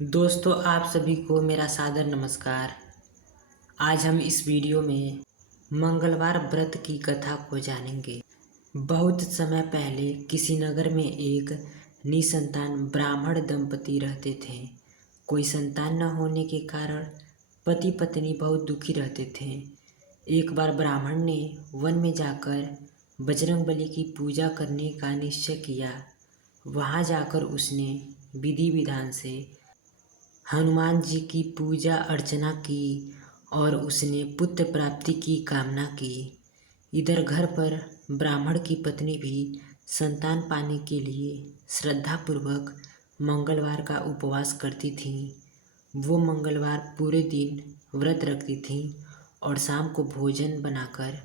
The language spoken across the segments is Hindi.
दोस्तों, आप सभी को मेरा सादर नमस्कार। आज हम इस वीडियो में मंगलवार व्रत की कथा को जानेंगे। बहुत समय पहले किसी नगर में एक निसंतान ब्राह्मण दंपति रहते थे। कोई संतान न होने के कारण पति पत्नी बहुत दुखी रहते थे। एक बार ब्राह्मण ने वन में जाकर बजरंगबली की पूजा करने का निश्चय किया। वहाँ जाकर उसने विधि विधान से हनुमान जी की पूजा अर्चना की और उसने पुत्र प्राप्ति की कामना की। इधर घर पर ब्राह्मण की पत्नी भी संतान पाने के लिए श्रद्धापूर्वक मंगलवार का उपवास करती थी। वो मंगलवार पूरे दिन व्रत रखती थी और शाम को भोजन बनाकर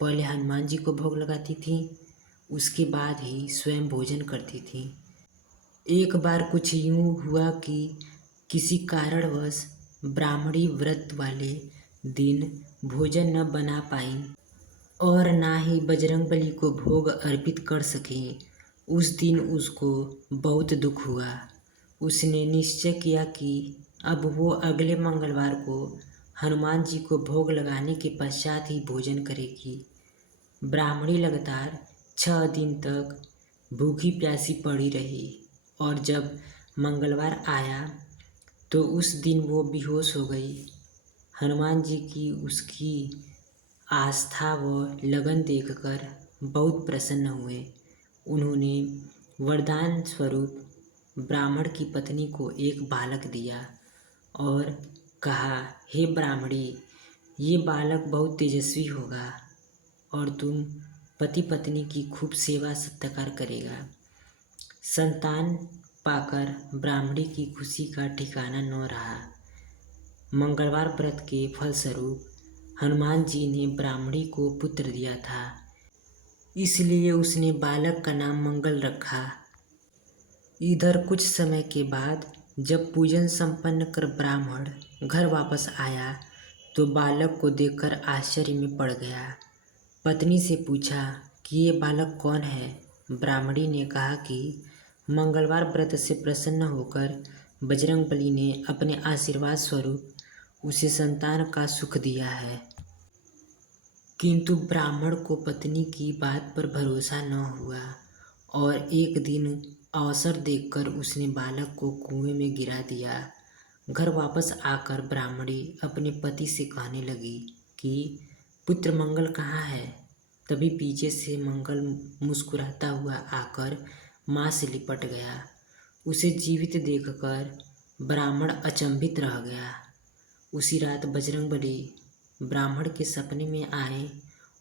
पहले हनुमान जी को भोग लगाती थी, उसके बाद ही स्वयं भोजन करती थी। एक बार कुछ यूँ हुआ कि किसी कारणवश ब्राह्मणी व्रत वाले दिन भोजन न बना पाई और ना ही बजरंगबली को भोग अर्पित कर सकी। उस दिन उसको बहुत दुख हुआ। उसने निश्चय किया कि अब वो अगले मंगलवार को हनुमान जी को भोग लगाने के पश्चात ही भोजन करेगी। ब्राह्मणी लगातार 6 दिन तक भूखी प्यासी पड़ी रही और जब मंगलवार आया तो उस दिन वो बेहोश हो गई। हनुमान जी की उसकी आस्था व लगन देखकर बहुत प्रसन्न हुए। उन्होंने वरदान स्वरूप ब्राह्मण की पत्नी को एक बालक दिया और कहा, हे ब्राह्मणी, ये बालक बहुत तेजस्वी होगा और तुम पति पत्नी की खूब सेवा सत्कार करेगा। संतान पाकर ब्राह्मणी की खुशी का ठिकाना न रहा। मंगलवार व्रत के फलस्वरूप हनुमान जी ने ब्राह्मणी को पुत्र दिया था, इसलिए उसने बालक का नाम मंगल रखा। इधर कुछ समय के बाद जब पूजन संपन्न कर ब्राह्मण घर वापस आया तो बालक को देखकर आश्चर्य में पड़ गया। पत्नी से पूछा कि ये बालक कौन है। ब्राह्मणी ने कहा कि मंगलवार व्रत से प्रसन्न होकर बजरंगबली ने अपने आशीर्वाद स्वरूप उसे संतान का सुख दिया है। किंतु ब्राह्मण को पत्नी की बात पर भरोसा न हुआ और एक दिन अवसर देखकर उसने बालक को कुएं में गिरा दिया। घर वापस आकर ब्राह्मणी अपने पति से कहने लगी कि पुत्र मंगल कहाँ है। तभी पीछे से मंगल मुस्कुराता हुआ आकर माँ से लिपट गया। उसे जीवित देखकर ब्राह्मण अचंभित रह गया। उसी रात बजरंगबली ब्राह्मण के सपने में आए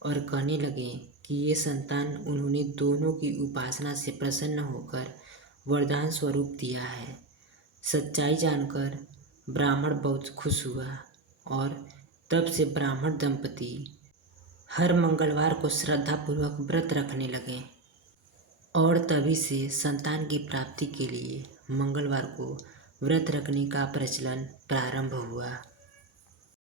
और कहने लगे कि ये संतान उन्होंने दोनों की उपासना से प्रसन्न होकर वरदान स्वरूप दिया है। सच्चाई जानकर ब्राह्मण बहुत खुश हुआ और तब से ब्राह्मण दंपति हर मंगलवार को श्रद्धापूर्वक व्रत रखने लगे और तभी से संतान की प्राप्ति के लिए मंगलवार को व्रत रखने का प्रचलन प्रारंभ हुआ।